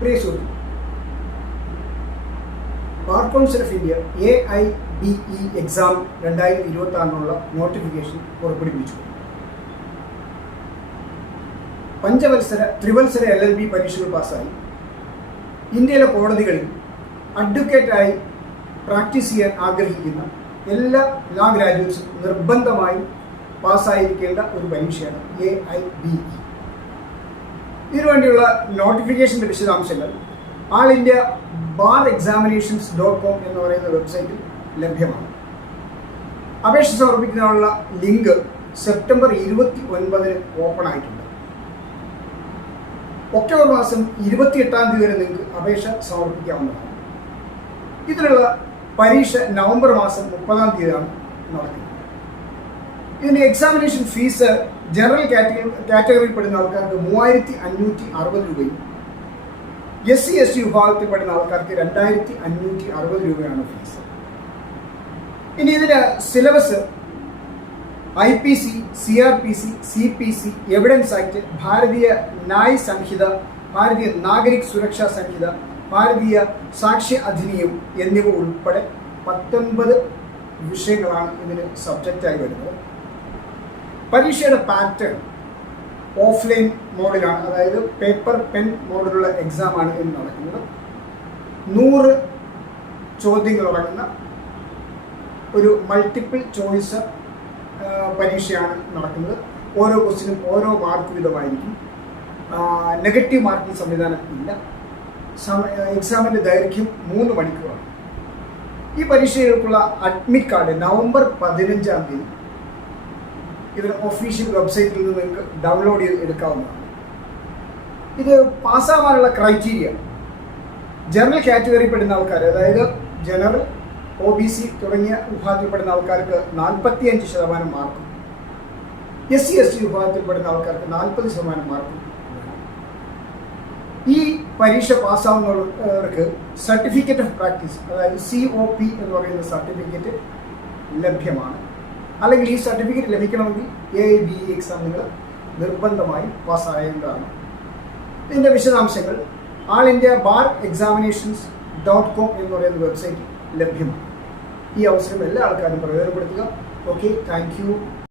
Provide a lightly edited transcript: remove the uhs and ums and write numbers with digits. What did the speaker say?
പ്രിയ സുഹൃത്തുക്കളെ, bar council of India AIBE exam 2026 notification പുറപ്പെടുവിച്ചു. ത്രിവത്സര LLB പരീക്ഷകൾ പാസ്സായി ഇന്ത്യയിലെ കോടതികളിൽ അഡ്വക്കേറ്റായി പ്രാക്ടീസ് ചെയ്യാൻ ആഗ്രഹിക്കുന്ന എല്ലാ ലാ ഗ്രാജുവേറ്റ്സും നിർബന്ധമായും പാസ്സായിരിക്കേണ്ട ഒരു പരീക്ഷയാണ് AIBE. ഇതിനുവേണ്ടിയുള്ള നോട്ടിഫിക്കേഷൻ്റെ വിശദാംശങ്ങൾ ആൾ ഇന്ത്യ ബാർ എക്സാമിനേഷൻസ്.com എന്ന് പറയുന്ന വെബ്സൈറ്റിൽ ലഭ്യമാണ്. അപേക്ഷ സമർപ്പിക്കുന്നതിനുള്ള ലിങ്ക് സെപ്റ്റംബർ 29 ഓപ്പൺ ആയിട്ടുണ്ട്. ഒക്ടോബർ മാസം 28 വരെ നിങ്ങൾക്ക് അപേക്ഷ സമർപ്പിക്കാവുന്നതാണ്. ഇതിനുള്ള പരീക്ഷ നവംബർ മാസം 30 നടക്കുന്നത്. ഇതിന് എക്സാമിനേഷൻ ഫീസ് ജനറൽ കാറ്റഗറിയിൽപ്പെടുന്ന ആൾക്കാർക്ക് 3560 രൂപയും SC/ST വിഭാഗത്തിൽപ്പെടുന്ന ആൾക്കാർക്ക് 2560 രൂപയാണ് ഫീസ്. ഇനി ഇതിന് syllabus IPC, CRPC, CPC, evidence act, ഭാരതീയ ന്യായ് സംഹിത, ഭാരതീയ നാഗരിക് സുരക്ഷാ സംഹിത, ഭാരതീയ സാക്ഷ്യ അധിനിയം എന്നിവ ഉൾപ്പെടെ 19 വിഷയങ്ങളാണ് ഇതിന് സബ്ജക്റ്റായി വരുന്നത്. പരീക്ഷയുടെ പാറ്റേൺ ഓഫ്ലൈൻ മോഡിലാണ്, അതായത് പേപ്പർ പെൻ മോഡിലുള്ള എക്സാമാണ് ഇന്ന് നടക്കുന്നത്. 100 ചോദ്യങ്ങൾ അടങ്ങുന്ന ഒരു മൾട്ടിപ്പിൾ ചോയ്സ് പരീക്ഷയാണ് നടക്കുന്നത്. ഓരോ ക്വസ്റ്റിനും ഓരോ മാർക്ക് വീതമായിരിക്കും. നെഗറ്റീവ് മാർക്കിംഗ് സംവിധാനം ഇല്ല. എക്സാമിൻ്റെ ദൈർഘ്യം 3 മണിക്കൂറാണ്. ഈ പരീക്ഷകൾക്കുള്ള അഡ്മിറ്റ് കാർഡ് നവംബർ 15 ഇതിന് ഒഫീഷ്യൽ വെബ്സൈറ്റിൽ നിന്ന് നിങ്ങൾക്ക് ഡൗൺലോഡ് ചെയ്ത് എടുക്കാവുന്നതാണ്. ഇത് പാസ്സാവാനുള്ള ക്രൈറ്റീരിയ ജനറൽ കാറ്റഗറിയിൽപ്പെടുന്ന ആൾക്കാർ, അതായത് ജനറൽ, OBC തുടങ്ങിയ വിഭാഗത്തിൽപ്പെടുന്ന ആൾക്കാർക്ക് 45% മാർക്കും, SC/ST വിഭാഗത്തിൽപ്പെടുന്ന ആൾക്കാർക്ക് 40% മാർക്കും. ഈ പരീക്ഷ പാസ്സാവുന്നവർക്ക് സർട്ടിഫിക്കറ്റ് ഓഫ് പ്രാക്ടീസ്, അതായത് COP എന്ന് പറയുന്ന സർട്ടിഫിക്കറ്റ് ലഭ്യമാണ്. അല്ലെങ്കിൽ ഈ സർട്ടിഫിക്കറ്റ് ലഭിക്കണമെങ്കിൽ AIBE എക്സാം നിങ്ങൾ നിർബന്ധമായും പാസ്സായേണ്ടതാണ്. ഇതിൻ്റെ വിശദാംശങ്ങൾ ആൾ ഇന്ത്യ ബാർ എക്സാമിനേഷൻസ്.com എന്ന് പറയുന്ന വെബ്സൈറ്റിൽ ലഭ്യമാണ്. ഈ അവസരം എല്ലാ ആൾക്കാരും പ്രയോജനപ്പെടുത്തുക. Okay, thank you.